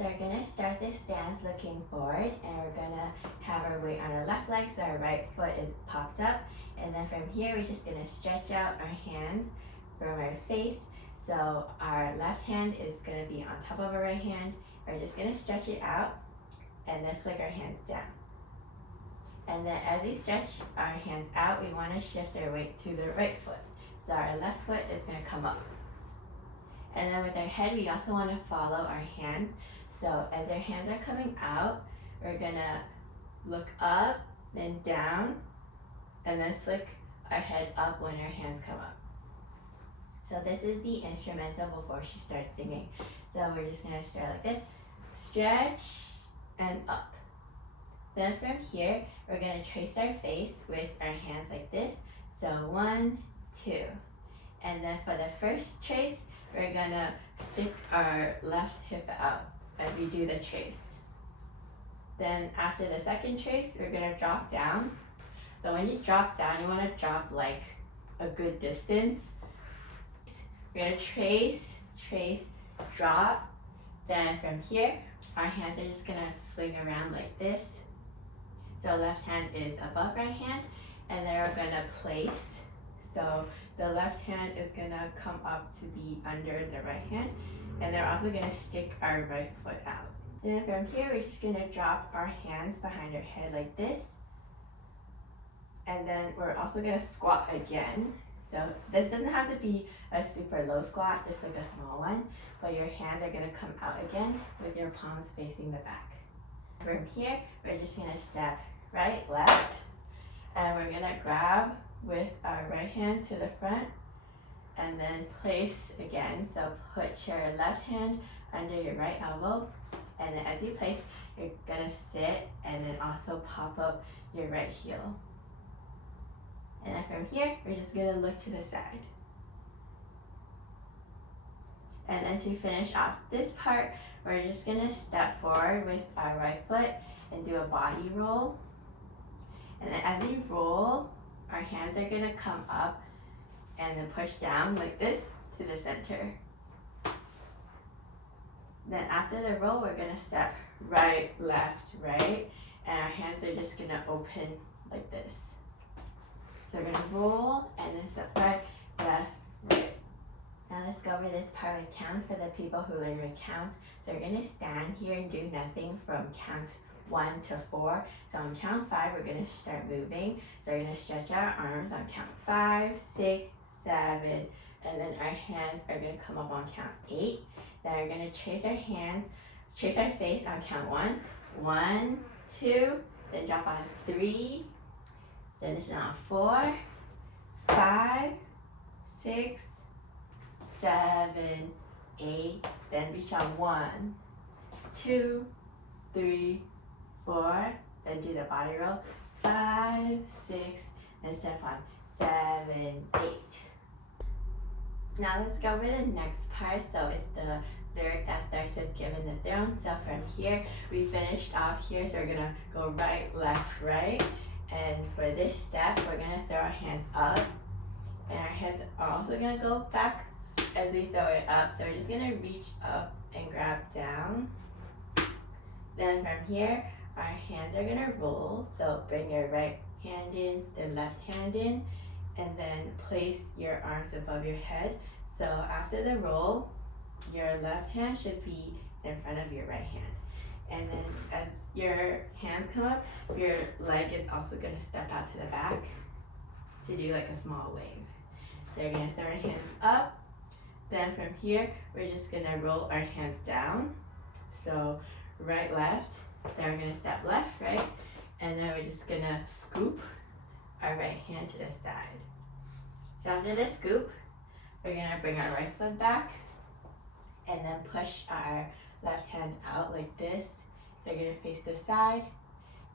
So we're gonna start this stance looking forward, and we're gonna have our weight on our left leg, so our right foot is popped up. And then from here, we're just gonna stretch out our hands from our face. So our left hand is gonna be on top of our right hand. We're just gonna stretch it out and then flick our hands down. And then as we stretch our hands out, we wanna shift our weight to the right foot. So our left foot is gonna come up. And then with our head, we also wanna follow our hands. So as our hands are coming out, we're gonna look up, then down, and then flick our head up when our hands come up. So this is the instrumental before she starts singing. So we're just gonna start like this, stretch and up. Then from here, we're gonna trace our face with our hands like this. So 1, 2. And then for the first trace, we're gonna stick our left hip out as we do the trace. Then after the second trace, we're gonna drop down. So when you drop down, you wanna drop like a good distance. We're gonna trace, drop. Then from here, our hands are just gonna swing around like this. So left hand is above right hand, and then we're gonna place. So the left hand is gonna come up to be under the right hand, and then we're also gonna stick our right foot out. And then from here, we're just gonna drop our hands behind our head like this. And then we're also gonna squat again. So this doesn't have to be a super low squat, just like a small one, but your hands are gonna come out again with your palms facing the back. From here, we're just gonna step right, left, and we're gonna grab with our right hand to the front and then place again. So put your left hand under your right elbow, and then as you place, you're gonna sit and then also pop up your right heel. And then from here, we're just gonna look to the side. And then to finish off this part, we're just gonna step forward with our right foot and do a body roll. And then as we roll, our hands are gonna come up and then push down like this to the center. Then after the roll, we're gonna step right, left, right, and our hands are just gonna open like this. So we're gonna roll and then step right, left, right. Now let's go over this part with counts for the people who learn with counts. So we're gonna stand here and do nothing from counts 1 to 4. So on count 5, we're gonna start moving. So we're gonna stretch our arms on count 5, 6, 7, and then our hands are gonna come up on count 8. Then we're gonna trace our face on count 1, 1, 2, then drop on 3, then it's on 4, 5, 6, 7, 8, then reach on 1, 2, 3, 4, then do the body roll, 5, 6, and step on 7, 8. Now let's go over the next part. So it's the lyric that starts with Given the Throne. So from here, we finished off here, so we're gonna go right, left, right. And for this step, we're gonna throw our hands up, and our heads are also gonna go back as we throw it up. So we're just gonna reach up and grab down. Then from here, our hands are gonna roll. So bring your right hand in, then left hand in, and then place your arms above your head. So after the roll, your left hand should be in front of your right hand. And then as your hands come up, your leg is also gonna step out to the back to do like a small wave. So you're gonna throw our hands up. Then from here, we're just gonna roll our hands down. So right, left, then we're gonna step left, right, and then we're just gonna scoop our right hand to the side. So after the scoop, we're gonna bring our right foot back and then push our left hand out like this. They're gonna face the side,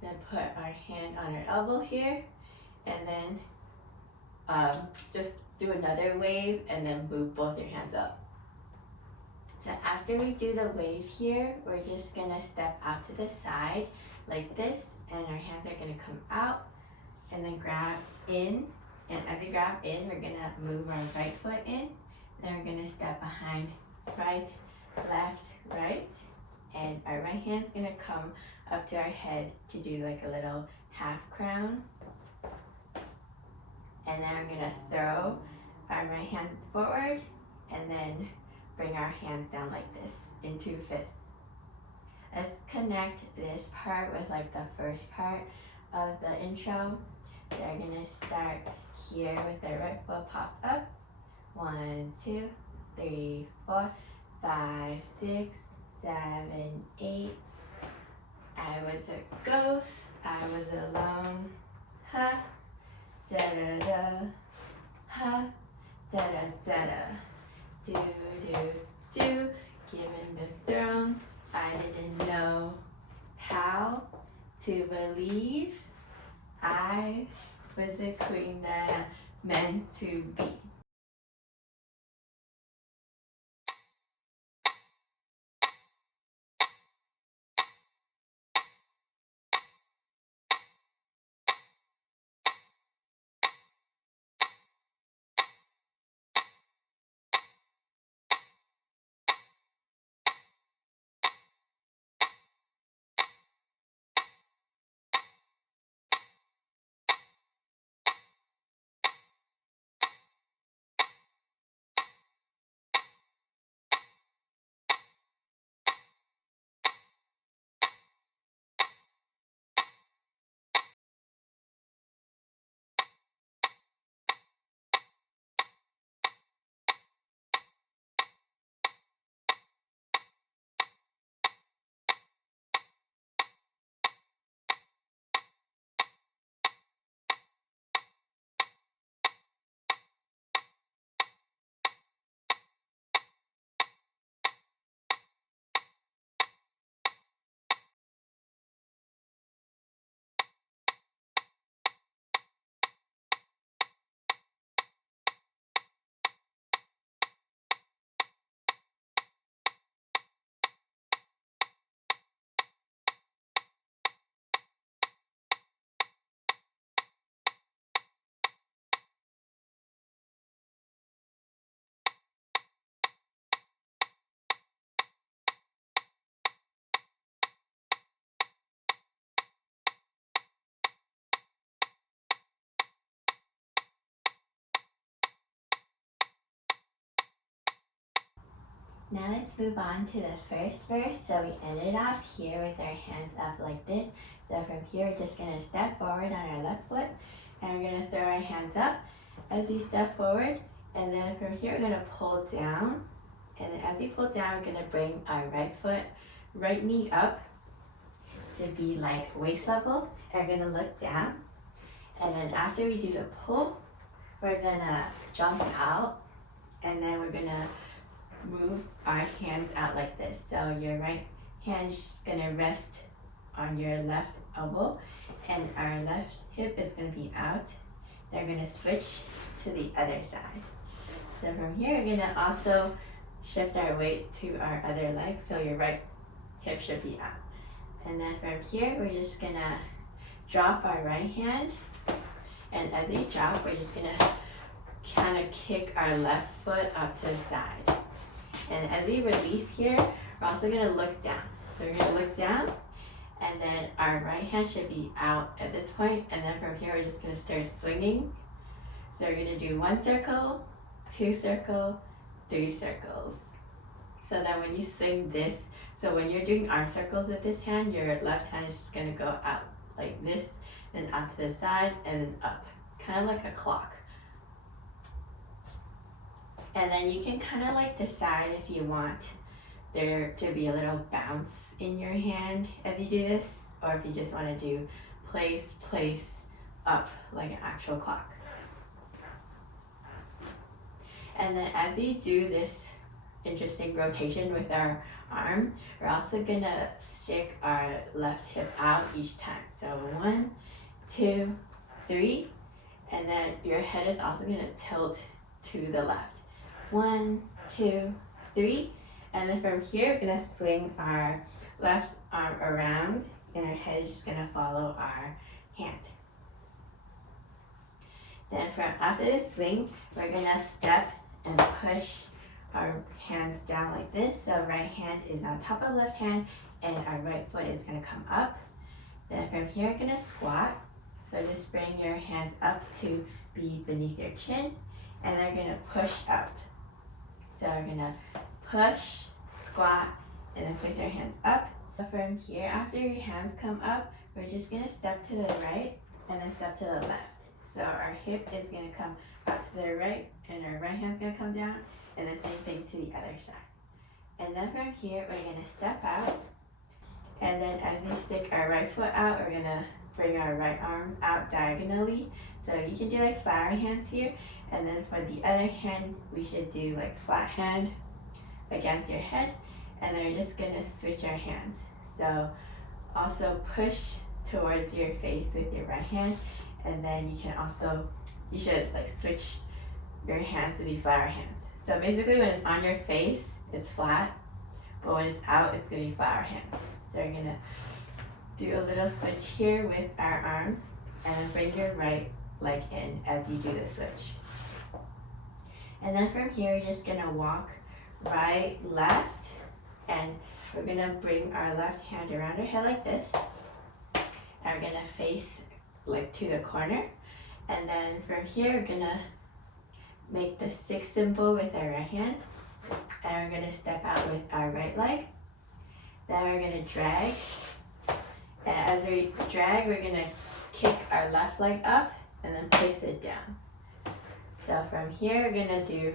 then put our hand on our elbow here, and then just do another wave and then move both your hands up. So after we do the wave here, we're just gonna step out to the side like this, and our hands are gonna come out and then grab in. And as we grab in, we're gonna move our right foot in. Then we're gonna step behind right, left, right. and our right hand's gonna come up to our head to do like a little half crown. And then we're gonna throw our right hand forward and then bring our hands down like this into fists. Let's connect this part with like the first part of the intro. So we're gonna start here with the right foot popped up. 1, 2, 3, 4, 5, 6, 7, 8. I was a ghost, I was alone. Ha, da da da, ha, da da da da. Do do do, given the throne, I didn't know how to believe I was the queen that I'm meant to be. Now let's move on to the first verse. So we ended off here with our hands up like this. So from here, we're just gonna step forward on our left foot and we're gonna throw our hands up as we step forward. And then from here, we're gonna pull down. And then as we pull down, we're gonna bring our right knee up to be like waist level. And we're gonna look down. And then after we do the pull, we're gonna jump out and then we're gonna move our hands out like this. So your right hand is gonna rest on your left elbow and our left hip is gonna be out. Then we're gonna switch to the other side. So from here, we're gonna also shift our weight to our other leg. So your right hip should be out. And then from here, we're just gonna drop our right hand. And as we drop, we're just gonna kind of kick our left foot up to the side. And as we release here, we're also gonna look down. So we're gonna look down and then our right hand should be out at this point. And then from here, we're just gonna start swinging. So we're gonna do 1 circle, 2 circle, 3 circles. So then when you swing this, so when you're doing arm circles with this hand, your left hand is just gonna go out like this, then out to the side and then up, kind of like a clock. And then you can kind of like decide if you want there to be a little bounce in your hand as you do this, or if you just want to do place, place, up like an actual clock. And then as we do this interesting rotation with our arm, we're also gonna stick our left hip out each time. So 1, 2, 3, and then your head is also gonna tilt to the left. 1, 2, 3, and then from here we're gonna swing our left arm around and our head is just gonna follow our hand. Then from after this swing, we're gonna step and push our hands down like this. So right hand is on top of left hand and our right foot is gonna come up. Then from here, we're gonna squat. So just bring your hands up to be beneath your chin, and then we're gonna push up. So we're gonna push, squat, and then place our hands up. From here, after your hands come up, we're just gonna step to the right and then step to the left. So our hip is gonna come out to the right and our right hand's gonna come down, and the same thing to the other side. And then from here, we're gonna step out, and then as we stick our right foot out, we're gonna bring our right arm out diagonally. So you can do like flower hands here, and then for the other hand, we should do like flat hand against your head, and then we're just gonna switch our hands. So also push towards your face with your right hand, and then you should like switch your hands to be flower hands. So basically when it's on your face, it's flat, but when it's out, it's gonna be flower hands. So we're gonna do a little switch here with our arms, and then bring your right leg in as you do the switch. And then from here, we're just gonna walk right, left, and we're gonna bring our left hand around our head like this, and we're gonna face like to the corner. And then from here, we're gonna make the 6 symbol with our right hand, and we're gonna step out with our right leg. Then we're gonna drag, and as we drag, we're gonna kick our left leg up and then place it down. So from here, we're gonna do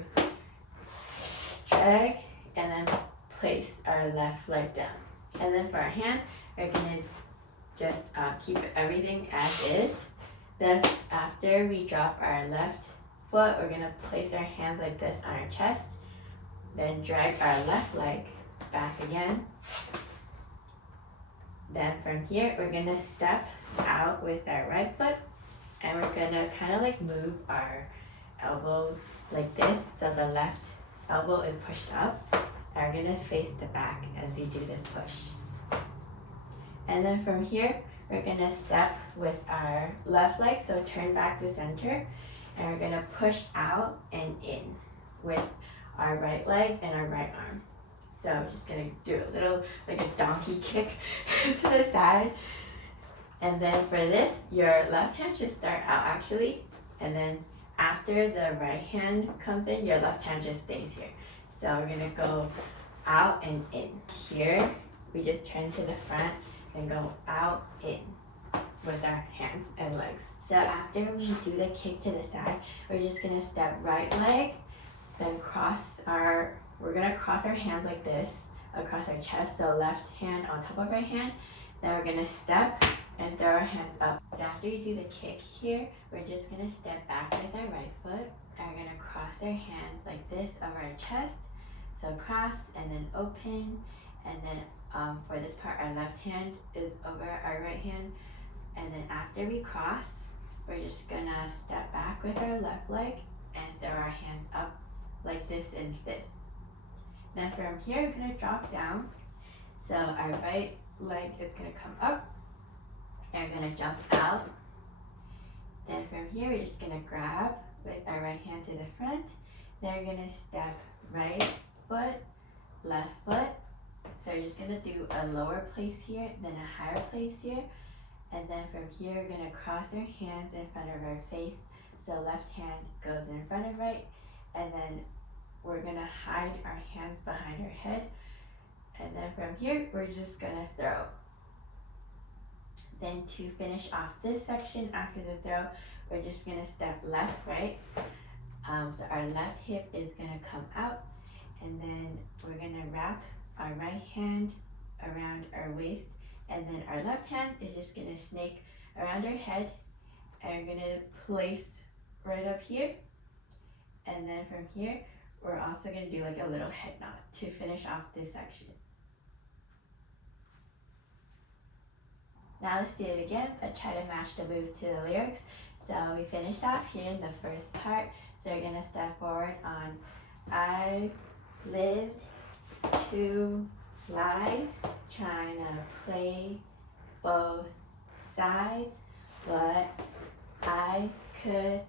drag and then place our left leg down. And then for our hands, we're gonna just keep everything as is. Then after we drop our left foot, we're gonna place our hands like this on our chest, then drag our left leg back again. Then from here, we're gonna step out with our right foot, and we're gonna kind of like move our elbows like this, so the left elbow is pushed up, and we're gonna face the back as we do this push. And then from here, we're gonna step with our left leg, so turn back to center, and we're gonna push out and in with our right leg and our right arm. So I'm just gonna do a little, like a donkey kick to the side. And then for this, your left hand should start out actually, and then after the right hand comes in, your left hand just stays here. So we're gonna go out and in. Here, we just turn to the front and go out, in with our hands and legs. So after we do the kick to the side, we're just gonna step right leg, then we're gonna cross our hands like this across our chest, so left hand on top of right hand. Then we're gonna step and throw our hands up. So after we do the kick here, we're just gonna step back with our right foot, and we're gonna cross our hands like this over our chest. So cross and then open, and then for this part, our left hand is over our right hand. And then after we cross, we're just gonna step back with our left leg and throw our hands up like this and this. Then from here, we're gonna drop down. So our right leg is gonna come up, and we're gonna jump out. Then from here, we're just gonna grab with our right hand to the front. Then we're gonna step right foot, left foot. So we're just gonna do a lower place here, then a higher place here. And then from here, we're gonna cross our hands in front of our face. So left hand goes in front of right, and then we're gonna hide our hands behind our head. And then from here, we're just gonna throw. Then to finish off this section after the throw, we're just gonna step left, right. So our left hip is gonna come out, and then we're gonna wrap our right hand around our waist, and then our left hand is just gonna snake around our head, and we're gonna place right up here. And then from here, we're also gonna do like a little head knot to finish off this section. Now let's do it again, but try to match the moves to the lyrics. So we finished off here in the first part. So we're gonna step forward on I lived 2 lives, trying to play both sides, but I couldn't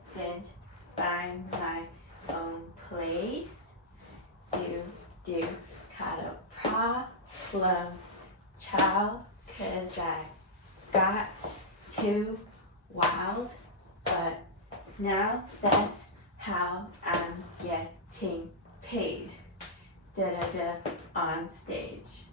find my own place. do. Got a problem, child, 'cause I got too wild. But now that's how I'm getting paid. Da-da-da on stage.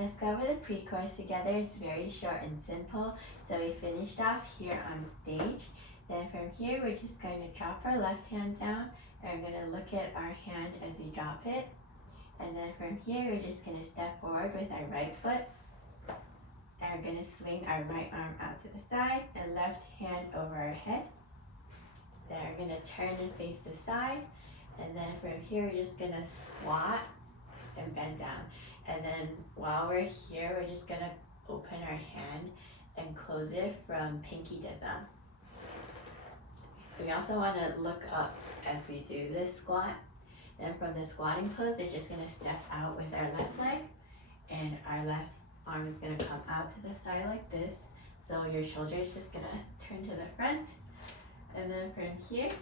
Let's go over the pre-chorus together. It's very short and simple. So we finished off here on stage. Then from here, we're just going to drop our left hand down, and we're going to look at our hand as we drop it. And then from here, we're just going to step forward with our right foot. And we're going to swing our right arm out to the side and left hand over our head. Then we're going to turn and face the side. And then from here, we're just going to squat and bend down. And then while we're here, we're just gonna open our hand and close it from pinky to thumb. We also want to look up as we do this squat. Then from the squatting pose, we're just gonna step out with our left leg, and our left arm is gonna come out to the side like this. So your shoulder is just gonna turn to the front. And then from here,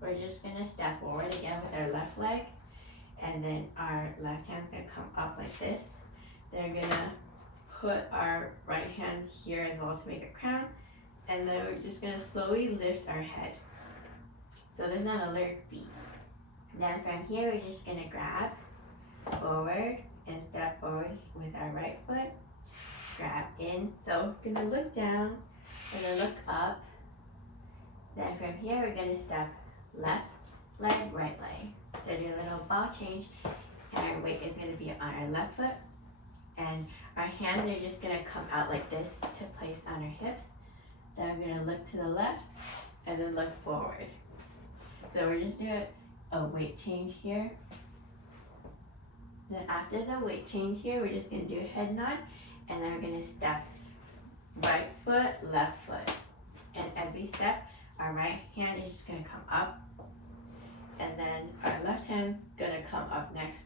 we're just gonna step forward again with our left leg. And then our left hand's gonna come up like this. Then we're gonna put our right hand here as well to make a crown. And then we're just gonna slowly lift our head. So there's an alert beat. Then from here, we're just gonna grab forward and step forward with our right foot. Grab in. So we're gonna look down and then look up. Then from here, we're gonna step left leg, right leg. So do a little ball change, and our weight is going to be on our left foot, and our hands are just going to come out like this to place on our hips. Then we're going to look to the left and then look forward. So we're just doing a weight change here. Then after the weight change here, we're just going to do a head nod, and then we're going to step right foot, left foot. And as we step, our right hand is just going to come up. And then our left hand's gonna come up next.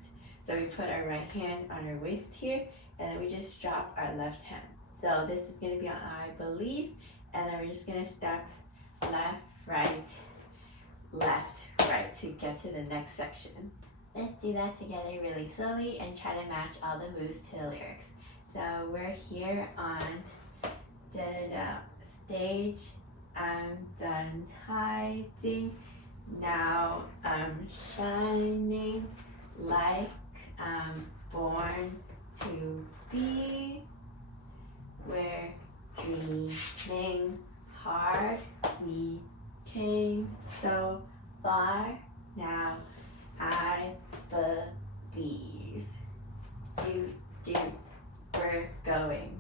So we put our right hand on our waist here, and then we just drop our left hand. So this is gonna be on I believe, and then we're just gonna step left, right to get to the next section. Let's do that together really slowly and try to match all the moves to the lyrics. So we're here on da-da-da stage. I'm done hiding. Now I'm shining like I'm born to be. We're dreaming hard. We came so far. Now I believe. We're going.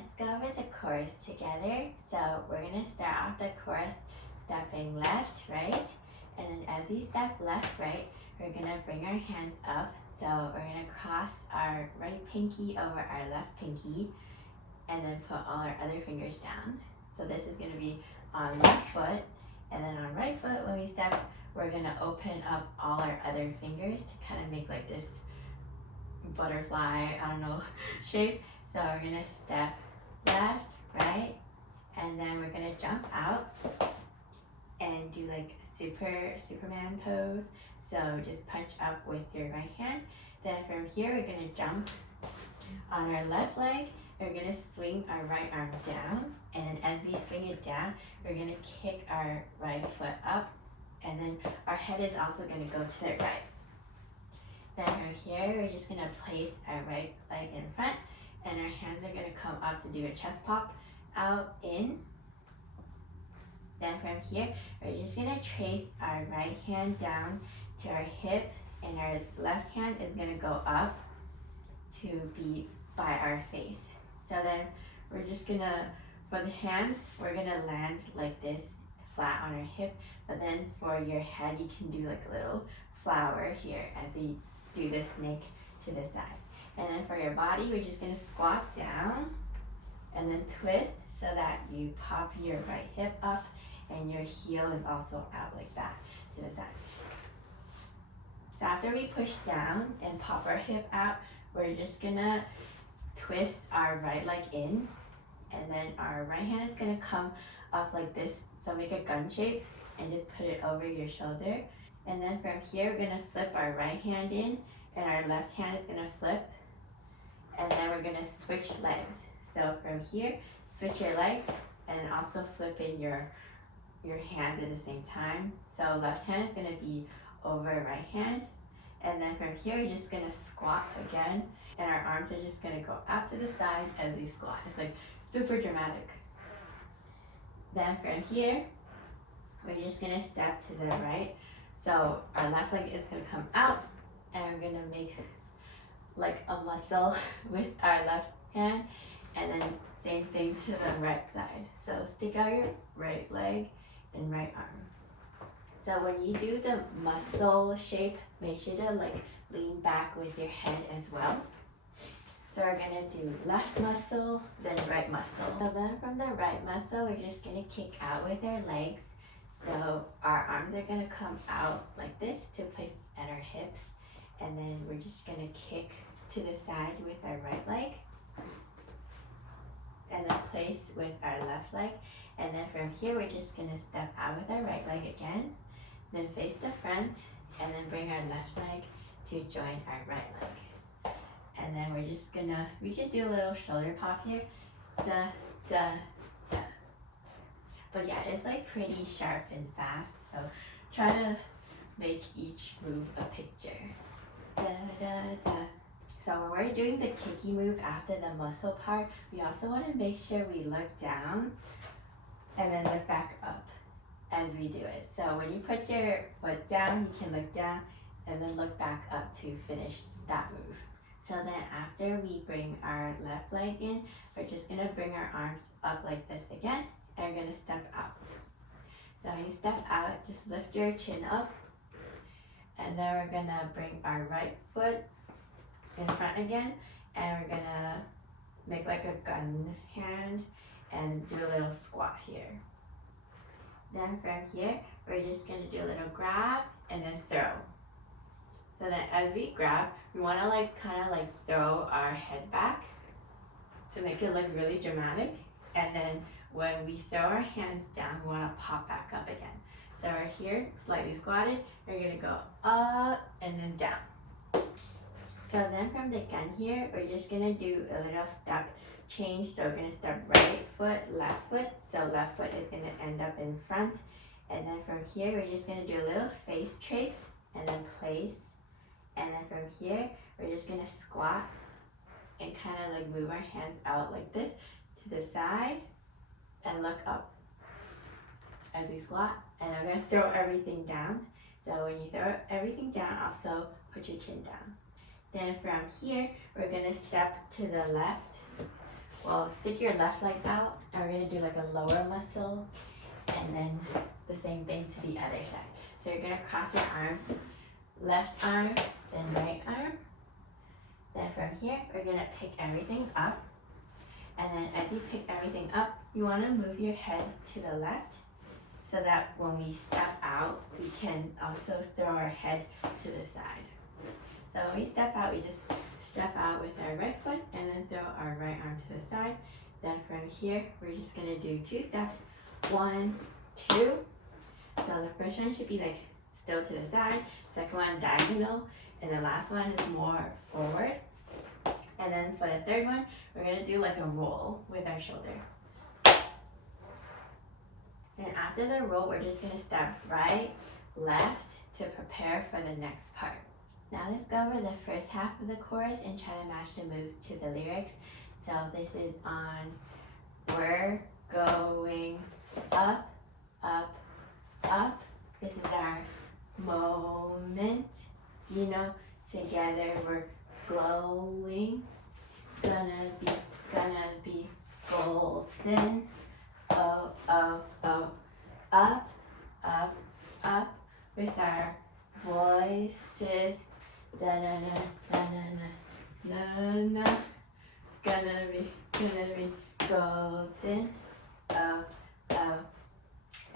let's go over the chorus together. So we're gonna start off the chorus stepping left, right, and then as we step left, right, we're gonna bring our hands up. So we're gonna cross our right pinky over our left pinky and then put all our other fingers down. So this is gonna be on left foot, and then on right foot when we step, we're gonna open up all our other fingers to kind of make like this butterfly, I don't know, shape. So we're gonna step left, right, and then we're gonna jump out and do like Superman pose. So just punch up with your right hand. Then from here, we're gonna jump on our left leg. We're gonna swing our right arm down, and then as we swing it down, we're gonna kick our right foot up, and then our head is also gonna go to the right. Then from here, we're just gonna place our right leg in front, and our hands are gonna come up to do a chest pop, out, in. Then from here, we're just gonna trace our right hand down to our hip, and our left hand is gonna go up to be by our face. So then we're just gonna, for the hands, we're gonna land like this, flat on our hip, but then for your head, you can do like a little flower here as we do the snake to the side. And then for your body, we're just gonna squat down and then twist so that you pop your right hip up and your heel is also out like that to the side. So after we push down and pop our hip out, we're just gonna twist our right leg in, and then our right hand is gonna come up like this. So make a gun shape and just put it over your shoulder. And then from here, we're gonna flip our right hand in, and our left hand is gonna flip. And then we're gonna switch legs. So from here, switch your legs and also flip in your hands at the same time. So left hand is gonna be over right hand. And then from here, we're just gonna squat again. And our arms are just gonna go out to the side as we squat. It's like super dramatic. Then from here, we're just gonna step to the right. So our left leg is gonna come out, and we're gonna make like a muscle with our left hand, and then same thing to the right side. So stick out your right leg and right arm. So when you do the muscle shape, make sure to like lean back with your head as well. So we're gonna do left muscle, then right muscle. So then from the right muscle, we're just gonna kick out with our legs. So our arms are gonna come out like this to place at our hips. And then we're just gonna kick to the side with our right leg. And then place with our left leg. And then from here, we're just gonna step out with our right leg again. Then face the front, and then bring our left leg to join our right leg. And then we're just gonna, we could do a little shoulder pop here. Da, da, da. But yeah, it's like pretty sharp and fast. So try to make each move a picture. Da, da, da. So when we're doing the kicky move after the muscle part, we also wanna make sure we look down and then look back up as we do it. So when you put your foot down, you can look down and then look back up to finish that move. So then after we bring our left leg in, we're just gonna bring our arms up like this again, and we're gonna step out. So when you step out, just lift your chin up, and then we're gonna bring our right foot in front again, and we're gonna make like a gun hand and do a little squat here. Then from here, we're just gonna do a little grab and then throw. So then as we grab, we wanna like kind of like throw our head back to make it look really dramatic. And then when we throw our hands down, we wanna pop back up again. So we're here, slightly squatted, we're gonna go up and then down. So then from the gun here, we're just gonna do a little step change. So we're gonna step right foot, left foot. So left foot is gonna end up in front. And then from here, we're just gonna do a little face trace and then place. And then from here, we're just gonna squat and kind of like move our hands out like this to the side and look up as we squat. And then we're gonna throw everything down. So when you throw everything down, also put your chin down. Then from here, we're gonna step to the left well, stick your left leg out, and we're gonna do like a lower muscle, and then the same thing to the other side. So you're gonna cross your arms, left arm, then right arm. Then from here, we're gonna pick everything up. And then as you pick everything up, you wanna move your head to the left so that when we step out, we can also throw our head to the side. So when we step out, we just step out with our right foot and then throw our right arm to the side. Then from here, we're just gonna do 2 steps. 1, 2. So the first one should be like still to the side, second one diagonal, and the last one is more forward. And then for the third one, we're gonna do like a roll with our shoulder. And after the roll, we're just gonna step right, left to prepare for the next part. Now let's go over the first half of the chorus and try to match the moves to the lyrics. So this is on we're going up, up, up. This is our moment. You know, together we're glowing. Gonna be golden. Oh, oh, oh. Up, up, up with our voices. Da-na-na, na-na-na, na-na. Gonna be golden. Oh, oh.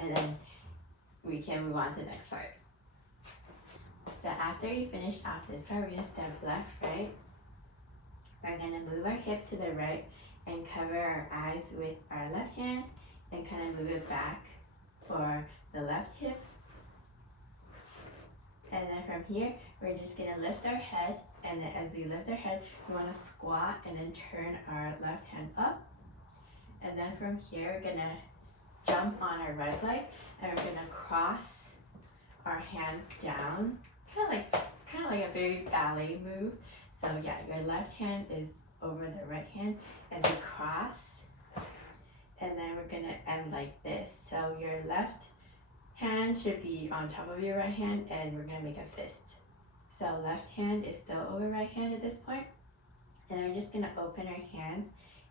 And then we can move on to the next part. So after we finish off this part, we're gonna step left, right. We're gonna move our hip to the right and cover our eyes with our left hand and kind of move it back for the left hip. And then from here, we're just gonna lift our head, and then as we lift our head, we wanna squat and then turn our left hand up. And then from here, we're gonna jump on our right leg, and we're gonna cross our hands down. It's kind of like a very ballet move. So yeah, your left hand is over the right hand as you cross. And then we're gonna end like this. So your left hand should be on top of your right hand, and we're gonna make a fist. So left hand is still over right hand at this point. And then we're just gonna open our hands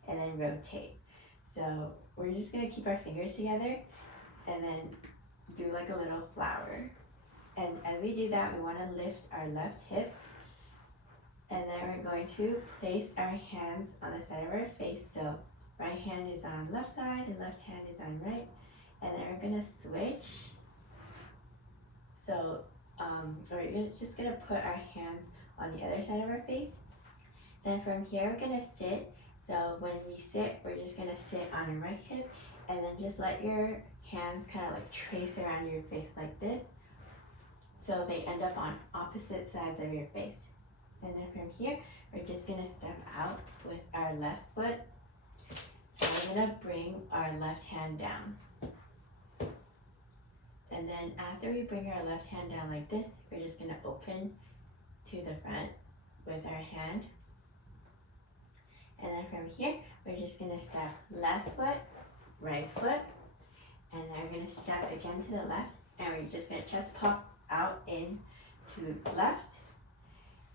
and then rotate. So we're just gonna keep our fingers together and then do like a little flower. And as we do that, we wanna lift our left hip. And then we're going to place our hands on the side of our face. So right hand is on left side and left hand is on right. And then we're gonna switch. So we're just gonna put our hands on the other side of our face. Then from here, we're gonna sit. So when we sit, we're just gonna sit on our right hip and then just let your hands kind of like trace around your face like this. So they end up on opposite sides of your face. And then from here, we're just gonna step out with our left foot. And we're gonna bring our left hand down. And then after we bring our left hand down like this, we're just gonna open to the front with our hand. And then from here, we're just gonna step left foot, right foot, and then we're gonna step again to the left, and we're just gonna chest pop out in to left.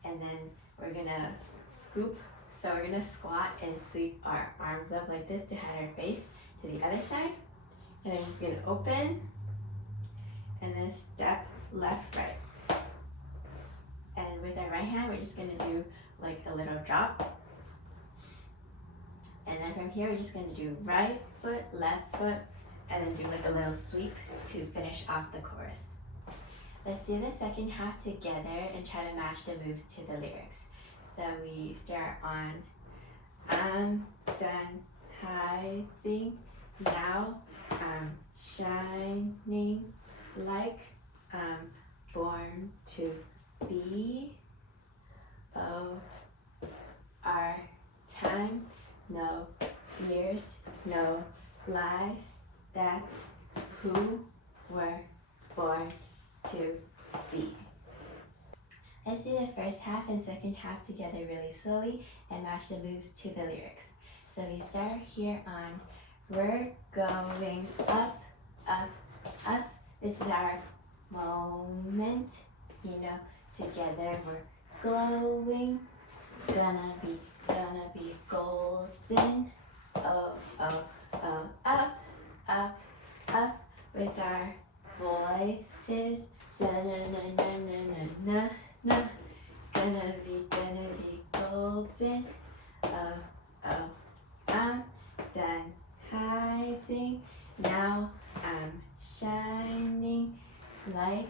And then we're gonna scoop. So we're gonna squat and sweep our arms up like this to hide our face to the other side. And then just gonna open and then step left, right. And with our right hand, we're just gonna do like a little drop. And then from here, we're just gonna do right foot, left foot, and then do like a little sweep to finish off the chorus. Let's do the second half together and try to match the moves to the lyrics. So we start on I'm done hiding, now I'm shining like I'm born to be. Oh, our time, no fears, no lies, that's who we're born to be. Let's do the first half and second half together really slowly and match the moves to the lyrics. So we start here on we're going up, up, up. This is our moment, you know, together we're glowing. Gonna be golden. oh, oh, oh, up, up, up with our voices. Da-na-na-na-na-na-na. Gonna be golden. Oh, oh, I'm done hiding. Now I'm shining like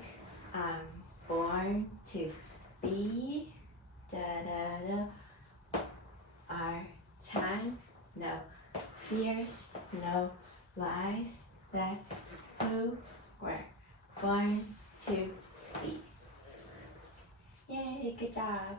I'm born to be. Da-da-da. Our time, no fears, no lies. That's who we're born to be. Yay, good job.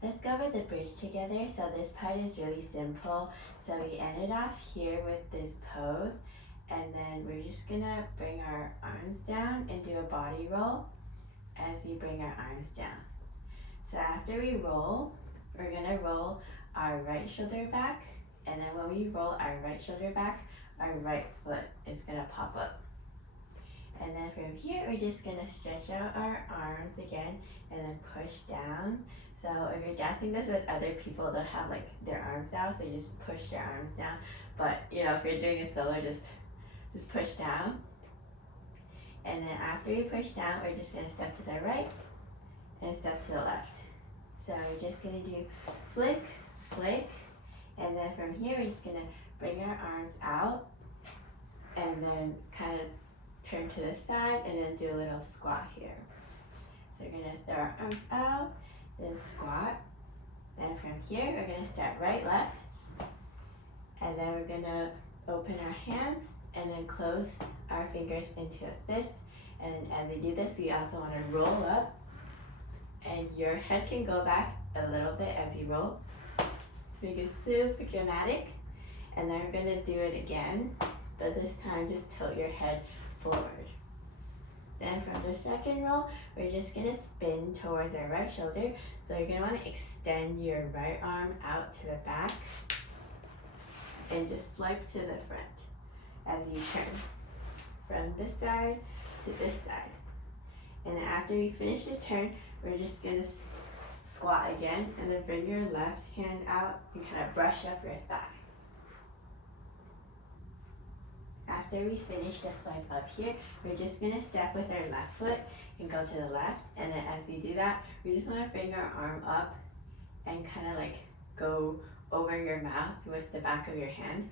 Let's go over the bridge together. So this part is really simple. So we ended off here with this pose, and then we're just gonna bring our arms down and do a body roll as you bring our arms down. So after we roll, we're gonna roll our right shoulder back, and then when we roll our right shoulder back, our right foot is gonna pop up. And then from here, we're just gonna stretch out our arms again and then push down. So if you're dancing this with other people, they'll have like their arms out, so you just push their arms down. But you know, if you're doing it solo, just push down. And then after we push down, we're just gonna step to the right and step to the left. So we're just gonna do flick, flick, and then from here, we're just gonna bring our arms out and then kind of turn to the side and then do a little squat here. So we're gonna throw our arms out, then squat. Then from here, we're gonna start right, left, and then we're gonna open our hands and then close our fingers into a fist. And then as we do this, we also want to roll up, and your head can go back a little bit as you roll. Make it super dramatic. And then we're gonna do it again, but this time just tilt your head forward. Then from the second roll, we're just gonna spin towards our right shoulder. So you're gonna wanna extend your right arm out to the back and just swipe to the front as you turn from this side to this side. And then after we finish the turn, we're just gonna squat again, and then bring your left hand out and kind of brush up your thigh. After we finish the swipe up here, we're just gonna step with our left foot and go to the left. And then as we do that, we just wanna bring our arm up and kind of like go over your mouth with the back of your hand.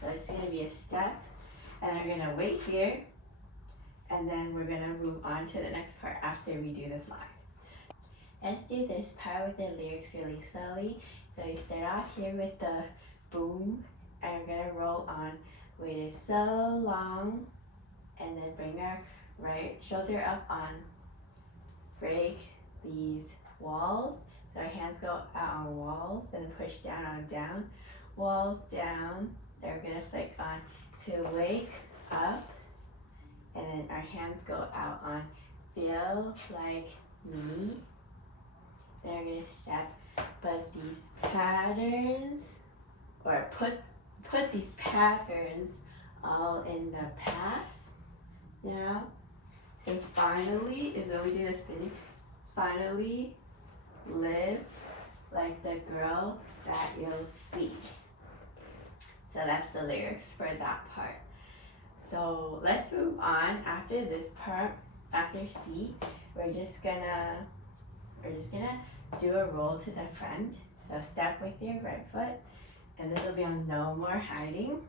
So it's gonna be a step, and then we're gonna wait here, and then we're gonna move on to the next part after we do the slide. Let's do this part with the lyrics really slowly. So you start off here with the boom, and we're gonna roll on. Waited so long, and then bring our right shoulder up on. Break these walls. So our hands go out on walls, then push down on down. Walls down. Then we're gonna flick on to wake up, and then our hands go out on feel like me. Then we're gonna step, but these patterns, or put these patterns all in the past now. And finally is when we do the spinning. Finally, live like the girl that you'll see. So that's the lyrics for that part. So let's move on. After this part, after C, we're just gonna do a roll to the front. So step with your right foot, and this will be on no more hiding.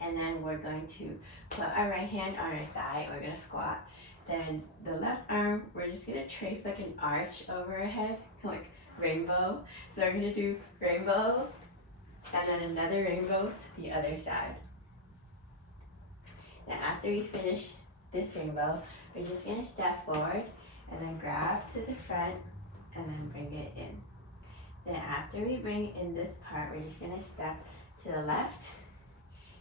And then we're going to put our right hand on our thigh. We're gonna squat. Then the left arm, we're just gonna trace like an arch over our head, kind of like rainbow. So we're gonna do rainbow, and then another rainbow to the other side. Now after we finish this rainbow, we're just gonna step forward and then grab to the front and then bring it in. Then after we bring in this part, we're just gonna step to the left,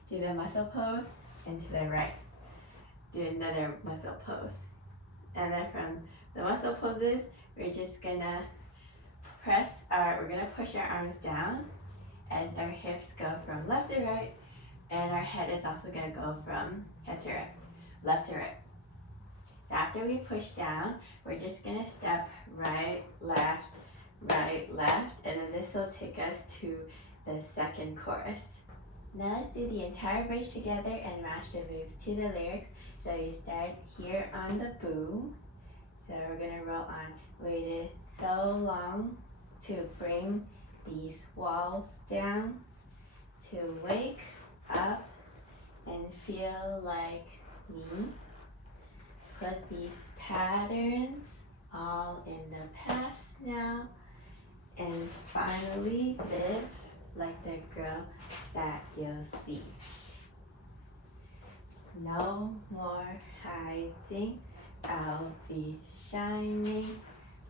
do the muscle pose, and to the right, do another muscle pose. And then from the muscle poses, we're just gonna we're gonna push our arms down as our hips go from left to right, and our head is also gonna go from head to right, left to right. After we push down, we're just gonna step right, left, and then this will take us to the second chorus. Now let's do the entire bridge together and match the moves to the lyrics. So you start here on the boom. So we're gonna roll on. Waited so long to bring these walls down, to wake up and feel like me. Put these patterns all in the past now, and finally live like the girl that you'll see. No more hiding, I'll be shining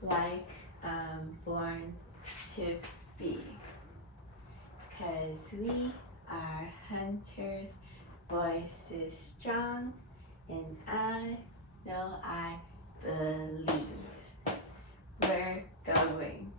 like I'm born to be. 'Cause we are hunters, voices strong, and I know I believe we're going.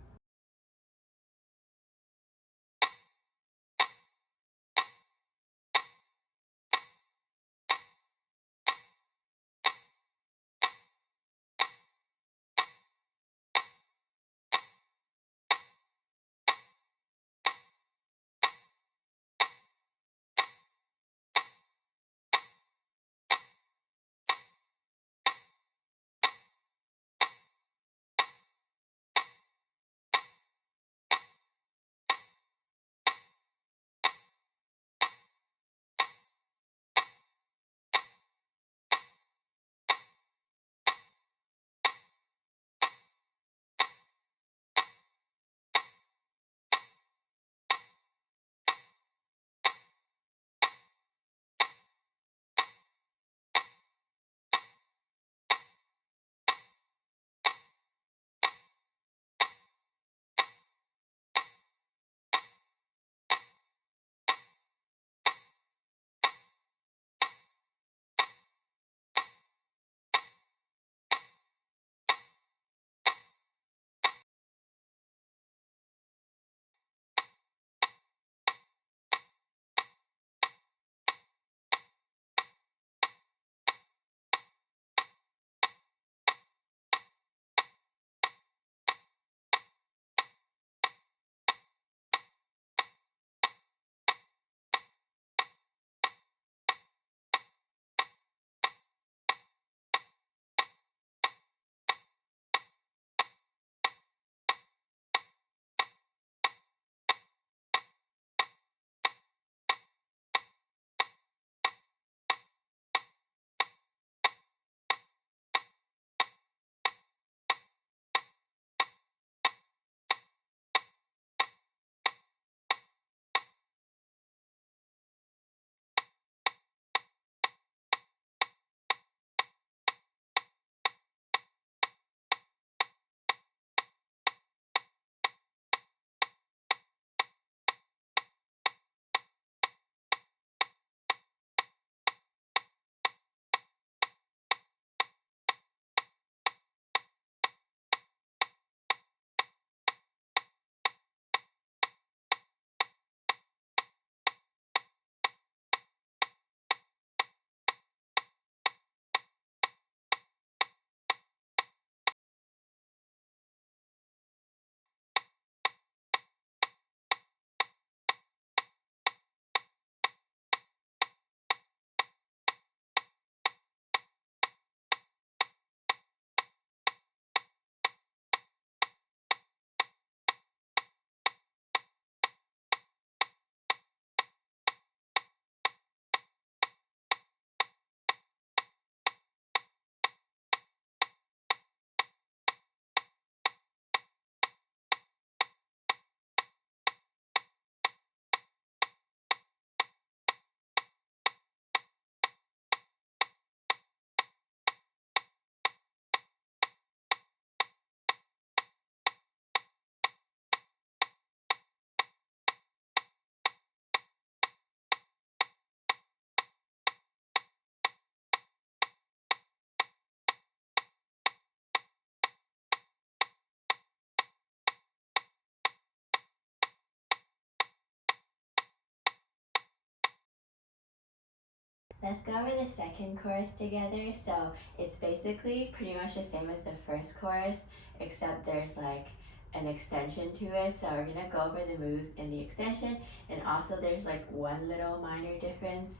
Let's go over the second chorus together. So it's basically pretty much the same as the first chorus, except there's like an extension to it. So we're gonna go over the moves in the extension, and also there's like one little minor difference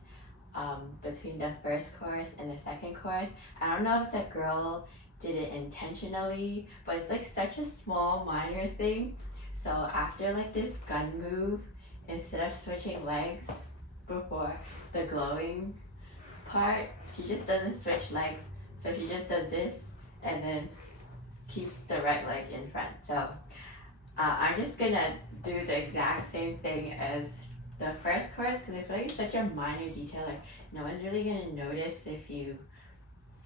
between the first chorus and the second chorus. I don't know if the girl did it intentionally, but it's like such a small minor thing. So after like this gun move, instead of switching legs before the glowing part, she just doesn't switch legs. So she just does this and then keeps the right leg in front. So I'm just gonna do the exact same thing as the first chorus because I feel like it's such a minor detail. Like no one's really gonna notice if you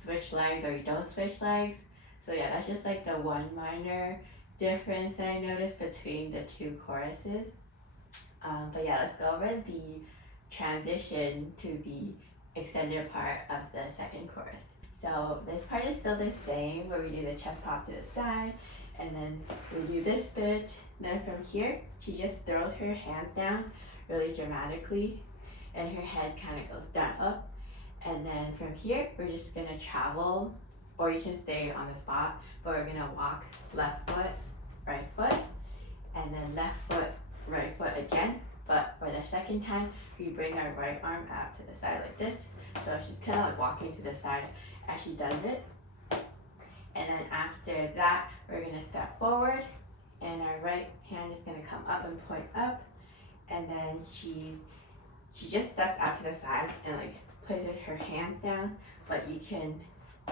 switch legs or you don't switch legs. So yeah, that's just like the one minor difference that I noticed between the two choruses. But yeah, let's go over the transition to the extended part of the second chorus. So this part is still the same where we do the chest pop to the side and then we do this bit. Then from here, she just throws her hands down really dramatically and her head kind of goes down up. And then from here, we're just gonna travel, or you can stay on the spot, but we're gonna walk left foot, right foot, and then left foot, right foot again. But for the second time, we bring our right arm out to the side like this. So she's kind of like walking to the side as she does it. And then after that, we're gonna step forward and our right hand is gonna come up and point up. And then she just steps out to the side and like places her hands down. But you can,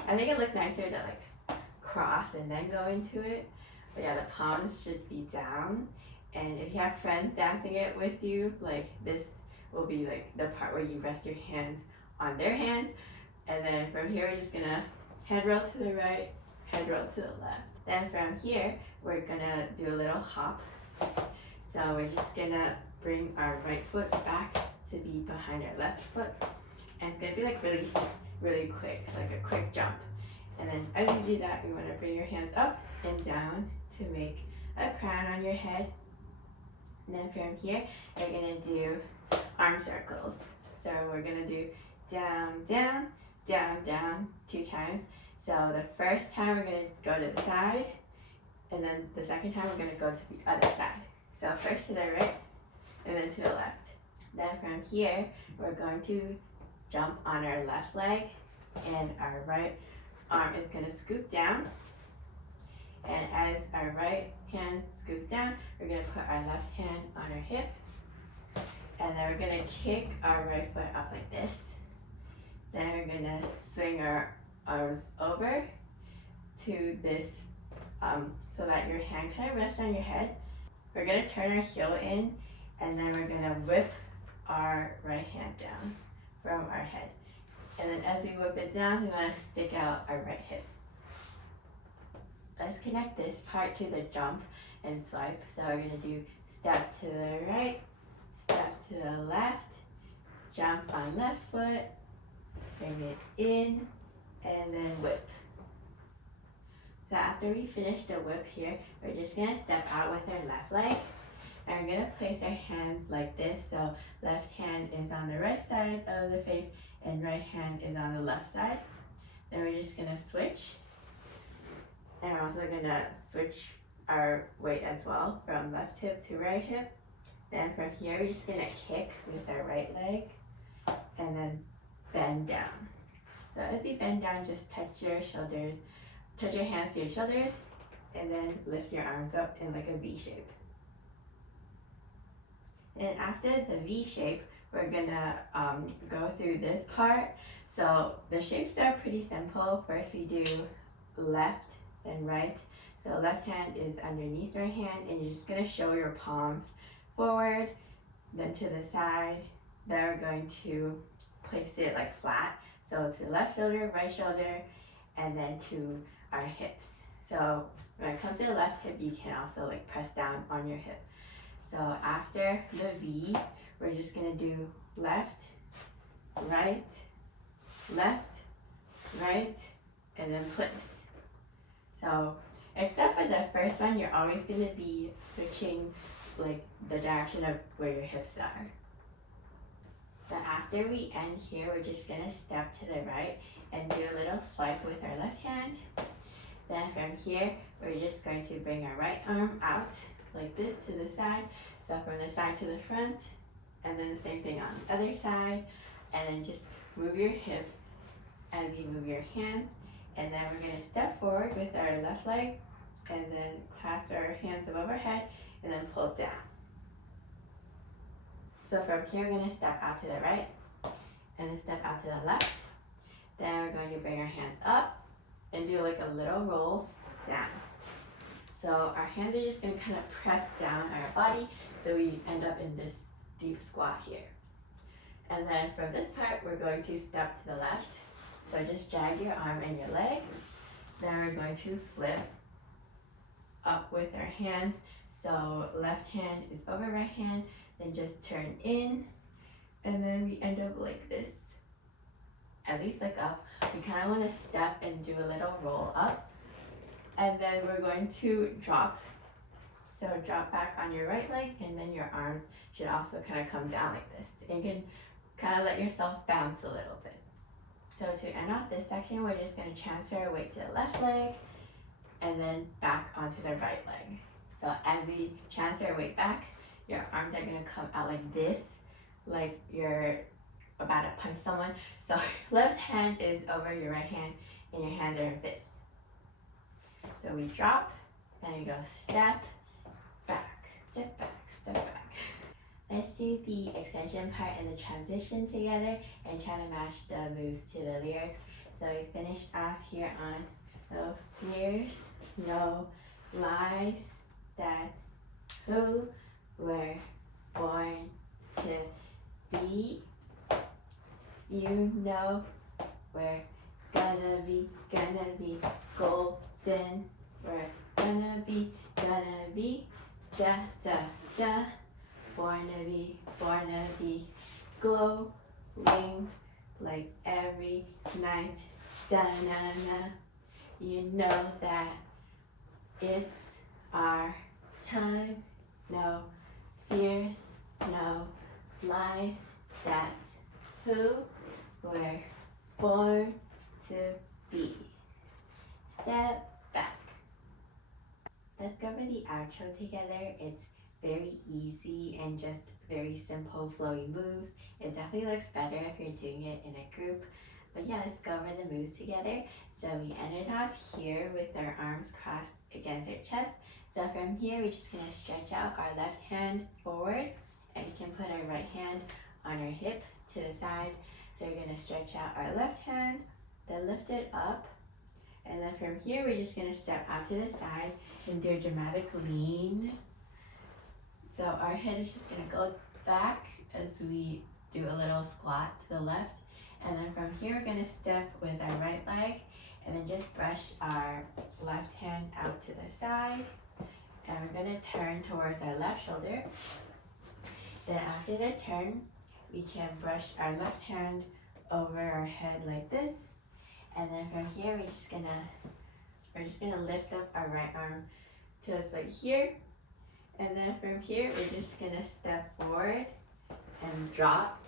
I think it looks nicer to like cross and then go into it. But yeah, the palms should be down. And if you have friends dancing it with you, like this will be like the part where you rest your hands on their hands. And then from here, we're just gonna head roll to the right, head roll to the left. Then from here, we're gonna do a little hop. So we're just gonna bring our right foot back to be behind our left foot. And it's gonna be like really, really quick, like a quick jump. And then as you do that, you wanna bring your hands up and down to make a crown on your head. And then from here, we're gonna do arm circles. So we're gonna do down, down, down, down 2 times. So the first time we're gonna go to the side, and then the second time we're gonna go to the other side. So first to the right, and then to the left. Then from here, we're going to jump on our left leg, and our right arm is gonna scoop down. And as our right hand scoots down, we're gonna put our left hand on our hip. And then we're gonna kick our right foot up like this. Then we're gonna swing our arms over to this, so that your hand kind of rests on your head. We're gonna turn our heel in, and then we're gonna whip our right hand down from our head. And then as we whip it down, we wanna stick out our right hip. Let's connect this part to the jump and swipe. So we're gonna do step to the right, step to the left, jump on left foot, bring it in, and then whip. So after we finish the whip here, we're just gonna step out with our left leg. And we're gonna place our hands like this. So left hand is on the right side of the face and right hand is on the left side. Then we're just gonna switch. And we're also gonna switch our weight as well from left hip to right hip. Then from here, we're just gonna kick with our right leg and then bend down. So as you bend down, just touch your shoulders, touch your hands to your shoulders, and then lift your arms up in like a V shape. And after the V shape, we're gonna go through this part. So the shapes are pretty simple. First we do left, then right. So left hand is underneath right hand, and you're just gonna show your palms forward, then to the side. Then we're going to place it like flat. So to the left shoulder, right shoulder, and then to our hips. So when it comes to the left hip, you can also like press down on your hip. So after the V, we're just gonna do left, right, and then place. So except for the first one, you're always gonna be switching like the direction of where your hips are. So after we end here, we're just gonna step to the right and do a little swipe with our left hand. Then from here, we're just going to bring our right arm out like this to the side. So from the side to the front, and then the same thing on the other side. And then just move your hips as you move your hands. And then we're gonna step forward with our left leg and then clasp our hands above our head and then pull down. So from here, we're gonna step out to the right and then step out to the left. Then we're going to bring our hands up and do like a little roll down. So our hands are just gonna kind of press down our body so we end up in this deep squat here. And then from this part, we're going to step to the left. So just drag your arm and your leg. Then we're going to flip up with our hands. So left hand is over right hand, then just turn in, and then we end up like this. As we flick up, we kind of want to step and do a little roll up, and then we're going to drop. So drop back on your right leg, and then your arms should also kind of come down like this. You can kind of let yourself bounce a little bit. So to end off this section, we're just going to transfer our weight to the left leg, and then back onto the right leg. So as we transfer our weight back, your arms are going to come out like this, like you're about to punch someone. So left hand is over your right hand and your hands are in fists. So we drop, then we go step, back, step back, step back. Let's do the extension part and the transition together and try to match the moves to the lyrics. So we finished off here on no fears, no lies, that's who we're born to be. You know we're gonna be golden. We're gonna be da da da. Born to be glowing like every night. Da na na. You know that it's our time. No fears, no lies. That's who we're born to be. Step back. Let's go over the outro together. It's very easy and just very simple flowy moves. It definitely looks better if you're doing it in a group. But yeah, let's go over the moves together. So we ended off here with our arms crossed against our chest. So from here, we're just gonna stretch out our left hand forward, and we can put our right hand on our hip to the side. So we're gonna stretch out our left hand, then lift it up. And then from here, we're just gonna step out to the side and do a dramatic lean. So our head is just gonna go back as we do a little squat to the left. And then from here, we're gonna step with our right leg and then just brush our left hand out to the side. And we're gonna turn towards our left shoulder. Then after the turn, we can brush our left hand over our head like this. And then from here, we're just gonna lift up our right arm till it's like here. And then from here, we're just gonna step forward and drop.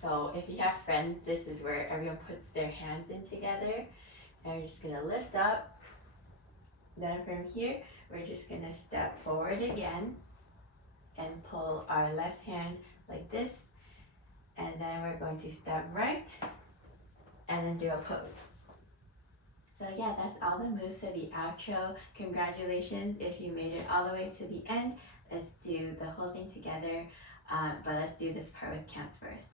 So if you have friends, this is where everyone puts their hands in together. And we're just gonna lift up. Then from here, we're just gonna step forward again and pull our left hand like this. And then we're going to step right and then do a pose. So yeah, that's all the moves for the outro. Congratulations if you made it all the way to the end. Let's do the whole thing together, but let's do this part with counts first.